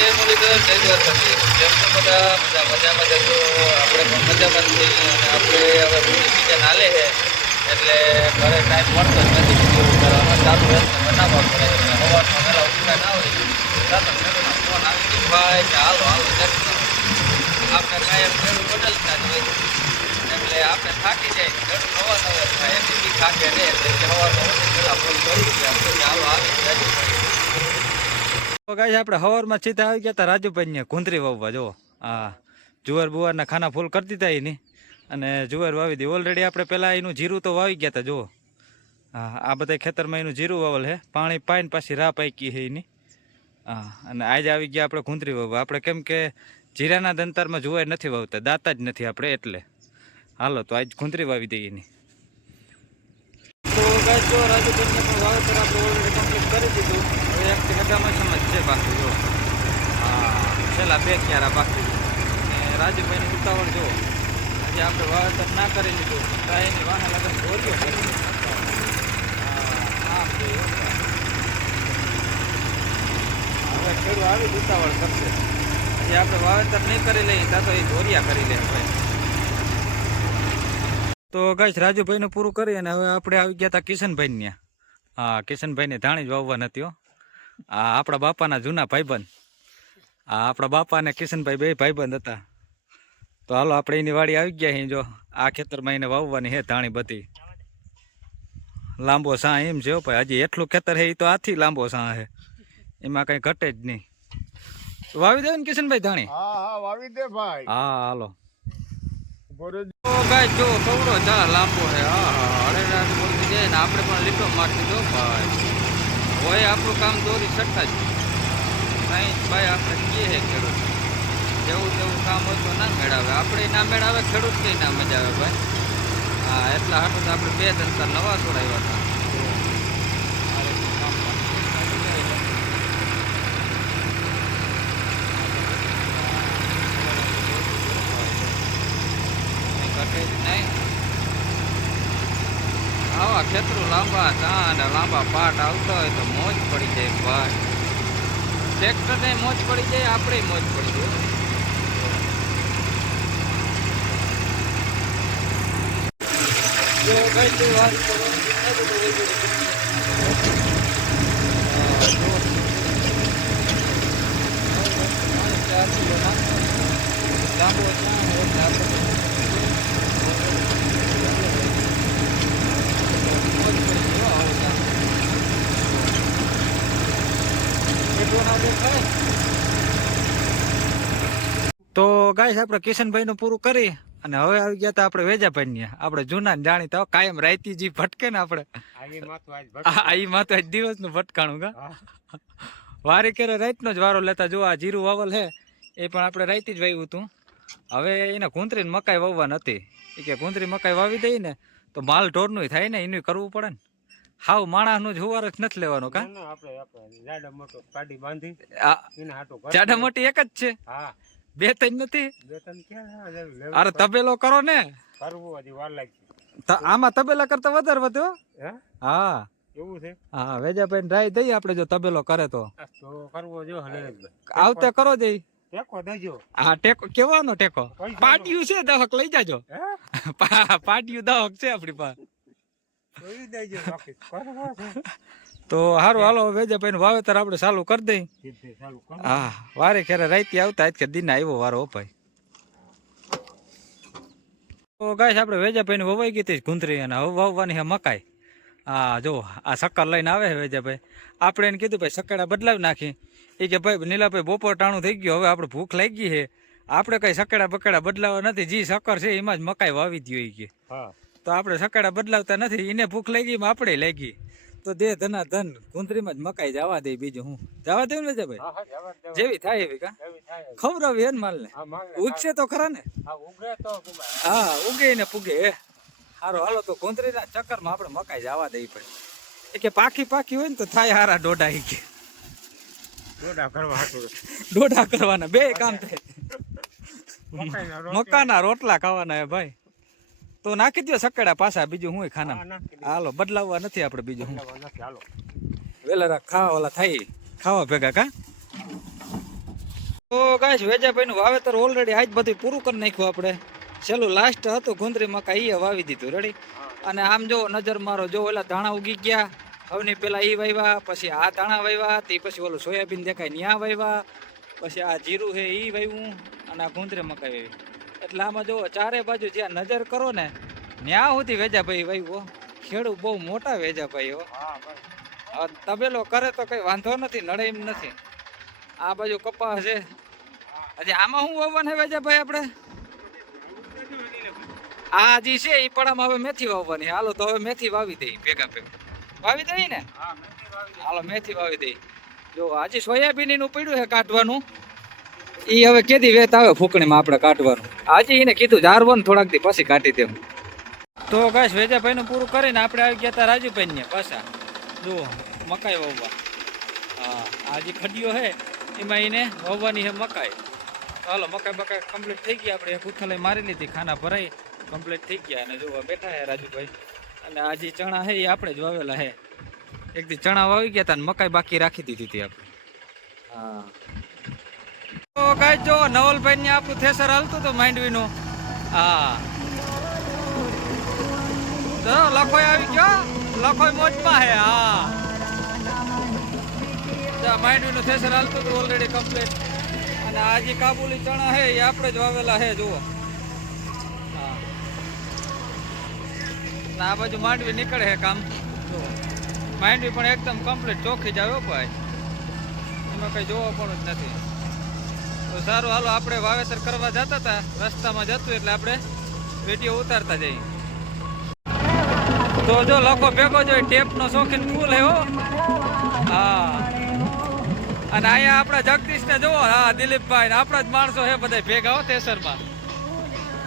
જય મુરલીધર જય દ્વારકાધીશ કેમ છો બધા બધા મજામાં જજો આપણે પણ મજામાં આપણે હવે પૂરી સિઝન હાલે છે એટલે ઘરે ટાઈમ મળતો જ નથી વીડિયો ઉતારવાનો ચાલુ રહેશે બનાવવા પડે એટલે ના હોય ચાલો ખેડૂતનો ફોન આવી ગયો ભાઈ કે હાલો હાલો જજો આપણે કાંઈ ખેડૂત બદલતા જ હોય એટલે આપણે થાકી જાય ઘણું નવા નવા થાય એટલે બી થાકે નહીં એટલે સવારમાં પહેલાં ફોન કરું કે આપણે કે હાલો આવી જજો તો ગાઈસ આપણે હવારમાં સીધા આવી ગયા હતા રાજુભાઈ ને કુંતરી વાવવા જો હા જુવાર બુવારના ખાના ફૂલ કરી દીધા એની. અને જુવાર વાવી દી ઓલરેડી આપણે પહેલાં એનું જીરું તો વાવી ગયા હતા, જુઓ. હા આ બધા ખેતરમાં એનું જીરું વાવેલ છે પાણી પાઈને પાછી રાહ પાકી છે એની. હા અને આજે આવી ગયા આપણે કુંતરી વાવવા. આપણે કેમ કે જીરાના દંતારમાં જુવાર નથી વાવતા, દાતા જ નથી આપણે, એટલે. હાલો, તો આજ કુંતરી વાવી દઈએ એની. ગાઈસ જો રાજુભાઈને પણ વાવેતર આપણે ઓલરેડી કમ્પ્લીટ કરી દીધું. હવે એક ગઢામાં સમજ છે બાકી, જો. હા, છેલ્લા બે ક્યારા બાકી. અને રાજુભાઈની ઉતાવળ જો આજે આપણે વાવેતર ના કરી લીધું ગાયની વાહન લગન દોર્યો. હવે ખેડૂત આવી ઉતાવળ કરશે. આજે આપણે વાવેતર નહીં કરી લઈએ ત્યાં તો એ ધોરિયા કરી લે, ભાઈ. તો ગાઈસ રાજુભાઈનું પૂરું કરી અને હવે આપણે આવી ગયા હતા કિશનભાઈ ત્યાં. હા કિશનભાઈને ધાણી જ વાવવા નથી હો. આ આપણા બાપાના જૂના ભાઈબંધ. આ આપણા બાપા અને કિશનભાઈ બે ભાઈબંધ હતા. તો હાલો આપણે એની વાડી આવી ગયા છીએ જો. આ ખેતરમાં એને વાવવાની હે ધાણી બધી. લાંબો સાં એમ છે ભાઈ હજી એટલું ખેતર છે એ તો આથી લાંબો સાં છે. એમાં કઈ ઘટે જ નહીં. વાવી દેવું ને કિશનભાઈ ધાણી? હા હા વાવી દે ભાઈ. હા હાલો. જો કવડો ચા લાંબો છે. હા આપણે પણ લીટો મારતી દો ભાઈ. હોય આપણું કામ દોરી શકતા જ. નહીં ભાઈ, આપણે કીએ હે ખેડૂત. જેવું તેવું કામ હોય તો ના મેળાવે. આપણે ના મેળાવે ખેડૂત કંઈ ના મજા આવે, ભાઈ. હા, એટલા હાટું તો આપણે બે ધંધા નવા છોડાવ્યા હતા આ રીતનું કામ પણ. કંઈ ઘટે જ નહીં આવા ખેતરો લાંબા ચા અને લાંબા પાટ આવતા હોય તો મોજ પડી જાય ભાઈ. ટ્રેક્ટરને મોજ પડી જાય, આપણે મોજ પડી જાય. જો કઈ કઈ વાત કરવાની છે, આ બધું વેચી દીધું. હા, જો. ચાર કિલો નાખો. લાંબો ચા હોય એટલે આપણે મોજ પડી ગયો આવો ચા. એટલો ના દેખાય. તો ગાઈસ આપણે કિશનભાઈ નું પૂરું કરી અને હવે આવી ગયા તા આપણે વેજાભાઈ ને આપણે જૂના ને જાણીતા કાયમ રાયતી જી ભટકે ને આપણે. આઈ માથું આજ દિવસનું ભટકાણું ગા વારે કેરે રાઈત નો જ વારો લેતા જો આ જીરું વાવલ હે એ પણ આપણે રાયતી જ વાવ્યું હતું હવે એને કુંતરી ને મકાઈ વાવવા નથી. એ કે કુંતરી મકાઈ વાવી દઈ ને તો માલ ઢોરનું થાય ને એનું કરવું પડે ને. હાવ માણસનું જ હુવાર જ નથી લેવાનો કા? આપણે આપણે જાડા મોટો કાઢી બાંધી આ એના જાડા મોટી એક જ છે? હા. બે ત્રણ નથી? બે ત્રણ ક્યાં અરે તબેલો કરો ને. કરવું હજી વાર લાગશે આમાં તબેલા કરતા વધારે વધ્યો હા. એવું છે? હા વેજાભાઈ ને રાય દઈએ આપણે જો તબેલો કરે તો. કરવો જો આવતે કરો જઈ ટેકો દેજો. હા ટેકો. કેવાનો ટેકો? પાટિયું છે દહક લઈ જાજો. હે? પાટિયું દહક છે આપણી પાસે. તો હારું, હાલો વેજાભાઈ વાવેતર આપણે ચાલુ કરી દઈ. હા, વારે ખેરે રાઈતી આવતા, આજ કે દિન આવ્યો વારો ભાઈ. તો ગાય આપણે વેજાભાઈ વવાઈ ગઈ હતી ગુંદરી અને હવે વાવવાની હે મકાઈ. હા જો, આ શક્કર લઈને આવે છે વેજાભાઈ. આપણે એને કીધું, ભાઈ શક્કરા બદલાવી નાખી. એ કે, ભાઈ, નીલાભાઈ, બપોર ટાણું થઈ ગયું, હવે આપણે ભૂખ લાગી છે. આપણે કઈ સકડા બકડા બદલાવા નથી. જે શક્કર છે, એમાં જ મકાઈ વાવી દઈએ કે. હા. તો આપણે સકડા બદલાવતા નથી. એને ભૂખ લાગી એમાં આપણે લાગી. તો દે ધના ધન કુંતરીમાં જ મકાઈ જવા દે બીજું હું. જવા દે ને ભાઈ જવા દેવા. થાય એવી કા? ખબર આવી હે માલ ને ઉગશે તો ખરા ને? હા ઉગે. ને પુગે. હારો હાલો તો કુંતરીના ચક્કરમાં આપણે મકાઈ જવા દઈ પડે એ કે પાકી પાકી હોય ને તો થાય હારા ઈ કે. દોડા કરવા દોઢા કરવાના બે કામ થાય. મકાના રોટલા ખાવાના હે ભાઈ. તો નાખી દો સકડા પાછા બીજું હું ખાના હાલો બદલાવવા નથી આપણે બીજું હું. વેલા ખાવા વાલા થાય. ખાવા ભેગા કા? તો કાશ વેજાભાઈ નું વાવેતર ઓલરેડી આજ બધું પૂરું કરી નાખ્યું આપણે. છેલ્લું લાસ્ટ હતું ગુંદરી મકાઈ એ વાવી દીધું રેડી અને આમ જો નજર મારો જો ઓલા ધાણા ઉગી ગયા હવની પેલા એ વાવ્યા પછી આ ધાણા વાવ્યા તે પછી ઓલું સોયાબીન દેખાય ન્યા વાવ્યા પછી આ જીરું છે એ વાવ્યું અને આ ગુંદરી મકાઈ વાવી એટલે આમાં જો ચારે બાજુ જ્યાં નજર કરો ને ત્યાં સુધી વેજાભાઈ વાવ્યો ખેડૂત બહુ મોટા વેજાભાઈ હો. હા તબેલો કરે તો કઈ વાંધો નથી નડે એમ નથી. આ બાજુ કપાસ છે. હજી આમાં શું વાવવાના હવે છે ભાઈ આપણે? આ જે છે એ પડામાં હવે મેથી વાવવાની હાલો તો હવે મેથી વાવી દઈ ભેગા ભેગા. વાવી દઈ ને. હાલો મેથી વાવી દઈ જો આજે સોયાબીનનું પડ્યું છે કાઢવાનું. એ હવે કેદી વેત આવે ફૂકણીમાં આપણે કાઢવાનું. આજે એને કીધું જારવો ને થોડાક દી પછી કાઢી દેવું. તો ગાઈસ વેજાભાઈ નું પૂરું કરીને આપણે આવી ગયા હતા રાજુભાઈ ને પાછા. જુઓ, મકાઈ વાવવા. હા, આ જે ખડીયો છે એમાં એને વાવવાની છે મકાઈ. ચાલો મકાઈ બકાઈ કમ્પ્લીટ થઈ ગયા. આપણે એક ઉથલે મારી લીધી, ખાના ભરાઈ કમ્પ્લીટ થઈ ગયા. અને જોવા બેઠા હે રાજુભાઈ. અને આ જે ચણા છે એ આપણે જ વાવેલા છે એક દી ચણા વાવી ગયા હતા ને મકાઈ બાકી રાખી દીધી હતી આપણે. હા. તો કાંઈ જો નવલભાઈ ને આપણું થેસર હાલતું હતું માંડવીનું. હા. તો લખોય આવી ગયો લખોય મોજમાં હે, હા. માંડવીનું થેસર હાલતું હતું ઓલરેડી કમ્પ્લીટ અને આ જે કાબુલી ચણા હે, એ આપણે જ વાવેલા હે, જુઓ. આ બાજુ માંડવી નીકળે હે કામ. જુઓ. માંડવી પણ એકદમ કમ્પ્લીટ ચોખ્ખી જ આવ્યો ભાઈ. એમાં કઈ જોવા પણ જ નથી. સારું, હાલો, આપણે વાવેતર કરવા જતા હતા. રસ્તામાં જતું એટલે આપણે વીડિયો ઉતારતા જઈએ. તો જો લોકો ભેગો જોઈએ ટેપનો શોખીન ફૂલ હે હો. અને અહીંયા આપણા જગદીશ ને જોવો હા, દિલીપભાઈ, આપણા જ માણસો હે બધા ભેગા હો તેસરમાં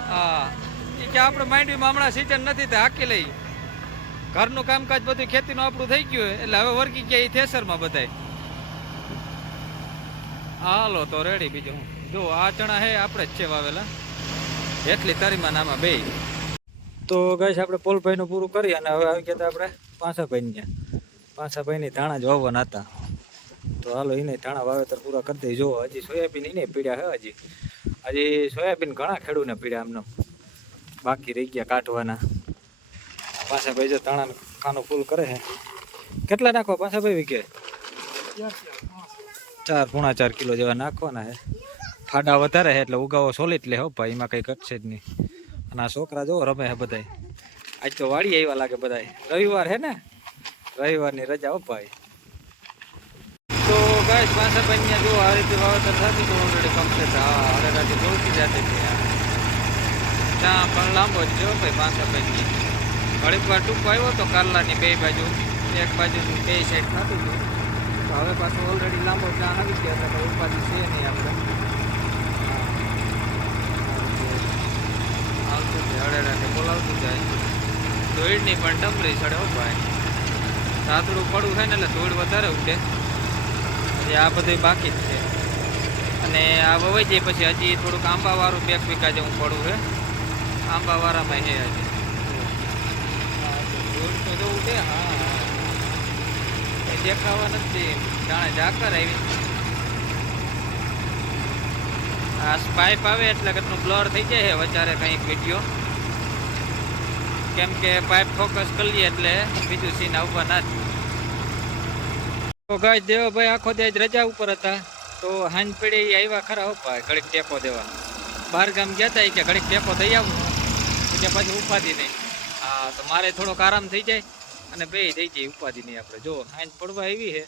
હા. એ કે આપણે માંડવીમાં હમણાં સિઝન નથી તે હાકી લઈ ઘરનું કામકાજ બધું ખેતીનું આપણું થઈ ગયું એટલે હવે વર્ગી ગયા એ થેસરમાં બધાય. હાલો, તો રેડી બીજું હું. જો, આ ચણા હે, આપણે જ છે વાવેલા. એટલી તારીમાં નામાં બે. તો ગઈશ આપણે પોલભાઈનું પૂરું કરી અને હવે આવી ગયા તા આપણે પાંસાભાઈ ને પાંસાભાઈની ધાણા જ વાવવાના હતા. તો હાલો, એને ધાણા વાવેતર પૂરા કરી દઈ જો, હજી સોયાબીન એને પીડ્યા હે હજી. હજી સોયાબીન ઘણા ખેડૂને પીડ્યા એમનો બાકી રહી ગયા કાઢવાના. પાંસાભાઈ જો ધાણા ખાનું ફૂલ કરે છે કેટલા નાખવા? પાંસાભાઈ વીઘે ચાર પૂણા ચાર કિલો જેવા નાખવાના છે. ઠાડા વધારે છે એટલે ઉગાવો સોલિડ લે હો ભાઈ, એમાં કઈ ઘટશે જ નહીં. અને આ છોકરા જો રમે છે બધાય. આજ તો વાડી આવ્યા લાગે બધાય. રવિવાર હે ને? રવિવારની રજા હો ભાઈ. તો ગાય પાછા ભાઈ જો આ રીતે વાવતર થતી તો ઓલરેડી કમ્પ્લીટ હા હવે રાતે જોડતી જતી હતી ત્યાં પણ લાંબો જ જો ભાઈ પાછા ભાઈ ઘડીક વાર ટૂંકો આવ્યો તો કારલાની બે બાજુ, એક બાજુ બે સાઈડ થતું હતું. તો હવે પાછું ઓલરેડી લાંબો પ્લાન આવી ગયા હતા કોઈ ઉપાધિ છે નહીં આપણે. આવતું છે હળે રાખે બોલાવતું જાય. ધોઈડની પણ ડમરી ચડે હો ભાઈ. સાતડું પડવું છે ને એટલે ધોઈડ વધારે ઉઠે હજી આ બધું બાકી જ છે. અને આ વવાઈ જાય પછી હજી થોડુંક આંબાવાળું બે વીઘા જેવું પડવું છે આંબાવાળામાં છે હજી. હા, ધૂળ તો જો ઉડે હા હા. દેખાવા નથી. જાણે ઝાકર આવી. આ સ્પાઇપ આવે એટલે કેટલું બ્લર થઈ જાય છે વચારે કંઈક વીડિયો કેમ કે પાઇપ ફોકસ કરી લઈએ એટલે બીજું સીન આવવા ના તો ગાય દેવાભાઈ આખો દેજ રજા ઉપર હતા. તો હાંજ પડી આવ્યા ખરા ભાઈ ઘડીક ટેકો દેવા બહાર ગામ ગયા હતા કે ઘડીક ટેકો થઈ આવું. એટલે પછી ઉપાધિ નહીં. હા, તો મારે થોડોક આરામ થઈ જાય. અને બે થઈ જાય ઉપાધિ નહીં આપણે. જો હાંજ પડવા આવી છે.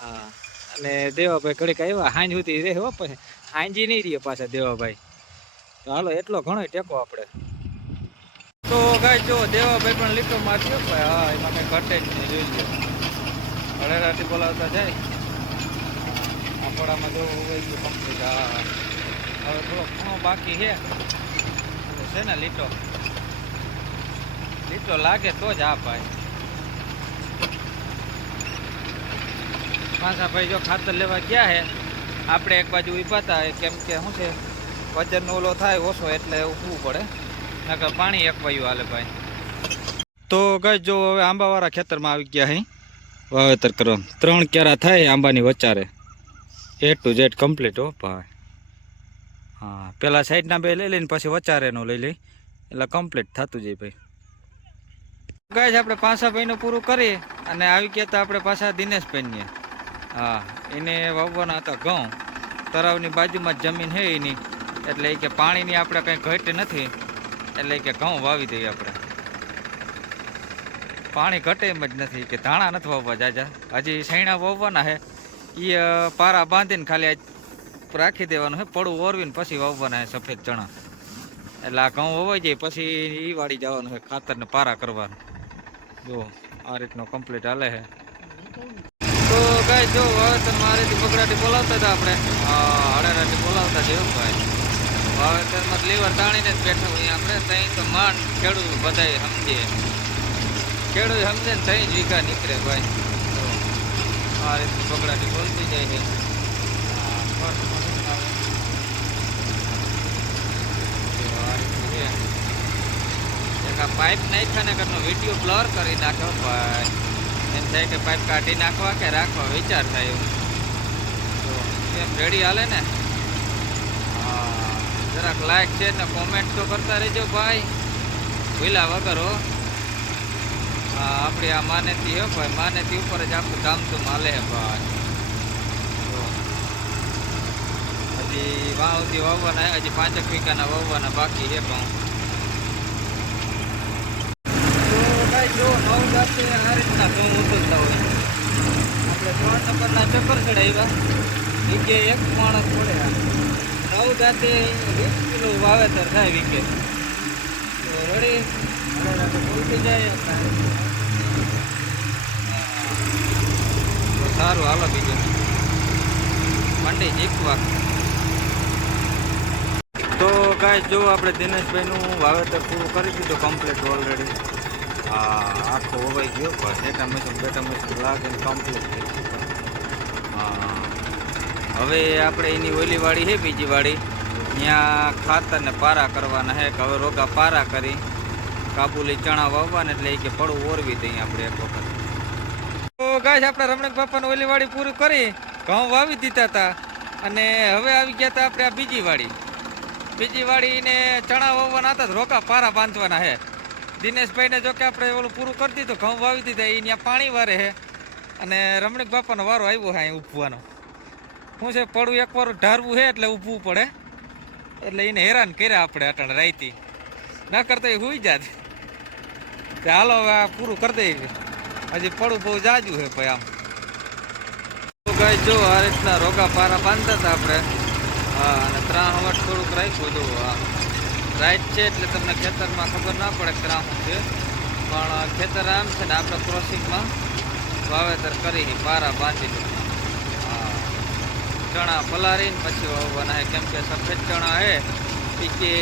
હા, અને દેવાભાઈ ઘડીક આવ્યા. હાંજ સુધી રહે હો પછી. હાંજી નહીં રહીએ પાછા દેવાભાઈ. તો હાલો, એટલો ઘણો ટેકો આપણે. તો ગાય, જો દેવાભાઈ પણ લીટો માર્યો ભાઈ, હા, એમાં કંઈ ઘટે જ નહીં, જોઈ લો હળેરાથી બોલાવતા જાય. આપણામાં જો હોય ગયું કમ્પ્લીટ હા. હવે થોડો ઘણો બાકી છે. છે ને લીટો. લીટો લાગે તો જ આ ભાઈ. પાછા ભાઈ જો ખાતર લેવા ગયા હે, આપણે એક બાજુ ઊભા હતા કેમ કે શું છે, વજનનો ઓલો થાય ઓછો એટલે ઊભવું પડે. નકર પાણી એક વાયુ હાલે ભાઈ. તો ગઈ જો હવે આંબાવાળા ખેતરમાં આવી ગયા હે. વાવેતર કરો. ત્રણ ક્યારા થાય આંબાની વચારે એ ટુ ઝેડ કમ્પ્લીટ હો ભાઈ. હા, પેલા સાઈડના બે લઈ લઈને પછી વચારેનો લઈ લઈ. એટલે કમ્પ્લીટ થતું જાય ભાઈ. ગાય આપણે પાછા ભાઈનું પૂરું કરી અને આવી ગયા હતા આપણે પાછા દિનેશ દિનેશભાઈને. હા, એને વાવવાના હતા ઘઉં. તળાવની બાજુમાં જમીન છે એની. એટલે એ કે પાણીની આપણે કંઈ ઘટ નથી. એટલે કે ઘઉં વાવી દઈએ આપણે. પાણી ઘટે એમ જ નથી. કે ધાણા નથી વાવવા જાજા. હજી સૈણા વાવવાના છે એ પારા બાંધીને ખાલી રાખી દેવાનું છે પડું ઓરવીને પછી વાવવાના છે સફેદ ચણા. એટલે આ ઘઉં વવાઈ જાય પછી ઈ વાળી જવાનું છે ખાતરને પારા કરવાનું. જો, આ રીતનો કમ્પ્લીટ હાલે છે. તો ગાય જો વાવેતરમાં આ રીતે બગડાટી બોલાવતા હતા આપણે. હળેરાટી બોલાવતા છે એવું ભાઈ. વાવેતરમાં લીવર તાણીને જ બેઠા હોઈએ આપણે. ત્યાં તો માંડ ખેડૂત બધાય સમજે. ખેડૂત સમજે ને ત્યાં જ વિકા નીકળે ભાઈ. તો આ રીતે બગડાટી બોલતી જાય છે આ ફર્સ્ટમાં શું આવે? જો આ રીતનું છે. આ પાઇપ નાખ્યા ને કરનો વીડિયો બ્લર કરી નાખ્યો ભાઈ એમ થાય કે પાઇપ કાઢી નાખવા કે રાખવા, વિચાર થાય એવું. તો કેમ રેડી હાલે ને? હા, જરાક લાઈક છે ને કોમેન્ટ તો કરતા રહેજો ભાઈ. ભૂલા વગર હો. હા આપણી આ માનેતી હો ભાઈ, માનેતી ઉપર જ આપણું કામ તો માલે હે ભાઈ. હજી વાવથી વાવવાના, હજી પાંચેક વીઘાના વાવવાના બાકી છે પણ તો ભાઈ જો નવ જાતે આ રીતના ઘઉં ઉતરતા આપણે ત્રણ નંબરના ચક્કર ચડાવ્યા. વીકે એક માણસ પડે નવ જાતે વીસ કિલો વાવેતર થાય વીકે. તો રેડી. ઉઠી જાય. સારું, હાલો બીજું. મંડી જીતવા. તો કાંઈ જો આપણે દિનેશભાઈનું વાવેતર પૂરું કરી દીધું કમ્પ્લીટ ઓલરેડી હા ખોવાઈ ગયો. બસ તમે સમજે, તમે મશીન લાગે કમ્પ્લીટ હા. હવે આપણે એની ઓલી વાડી છે, બીજી વાડી. ત્યાં ખાતર ને પારા કરવાના છે. કે હવે રોગા પારા કરી કાબુલી ચણા વાવવાના એટલે એ કે પડવું ઓરવી દઈએ આપણે એક વખત. ગાય આપણે રમણક બાપાની ઓલી વાડી પૂરું કરી ઘઉં વાવી દીધા હતા અને હવે આવી ગયા હતા આપણે આ બીજી વાડી. બીજી વાડીને ચણા વાવવાના હતા રોકા પારા બાંધવાના છે. દિનેશભાઈને જો કે આપણે ઓલું પૂરું કરી દીધું, ઘઉં વાવી દીધા એ ત્યાં પાણી વારે છે અને રમણીક બાપાનો વારો આવ્યો હા અહીં ઉભવાનો શું છે પડું એકવાર ઢારવું છે એટલે ઊભવું પડે. એટલે એને હેરાન કર્યા આપણે અટણ રાઈતી. ન કરતા એ હોઈ જાત. હાલો હવે આ પૂરું કરી દઈએ. હજી પડું બહુ જાજુ છે ભાઈ આમ. ગાય જો, આ રીતના રોગા પારા બાંધતા હતા આપણે. હા, અને ત્રણ વટ થોડુંક રાખ્યું હતું, હા. રાઈટ છે એટલે તમને ખેતરમાં ખબર ના પડે કે છે. પણ ખેતર આમ છે ને આપણે ક્રોસિંગમાં વાવેતર કરી પારા બાંધી ચણા પલાળીને પછી વાવવાના છે. કેમ કે સફેદ ચણા છે, એ કે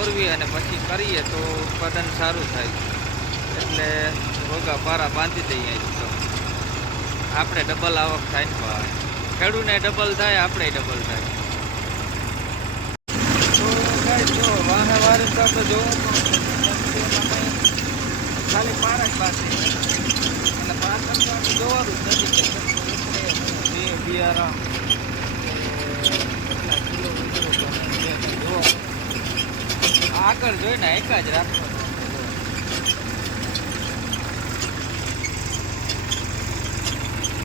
ઓરવી અને પછી કરીએ તો ઉત્પાદન સારું થાય. એટલે રોગા પારા બાંધી દઈએ તો. આપણે ડબલ આવક થાય ને ખેડૂને ડબલ થાય, આપણે ડબલ થાય તો કાંઈ જો વારે તો જોવું ખાલી પારા બાકી એટલે પાછળ તો જોવાનું નથી બે કે કેટલા કિલો ઉતરો જોવાનું. આગળ જોઈને એક જ રાખવાનું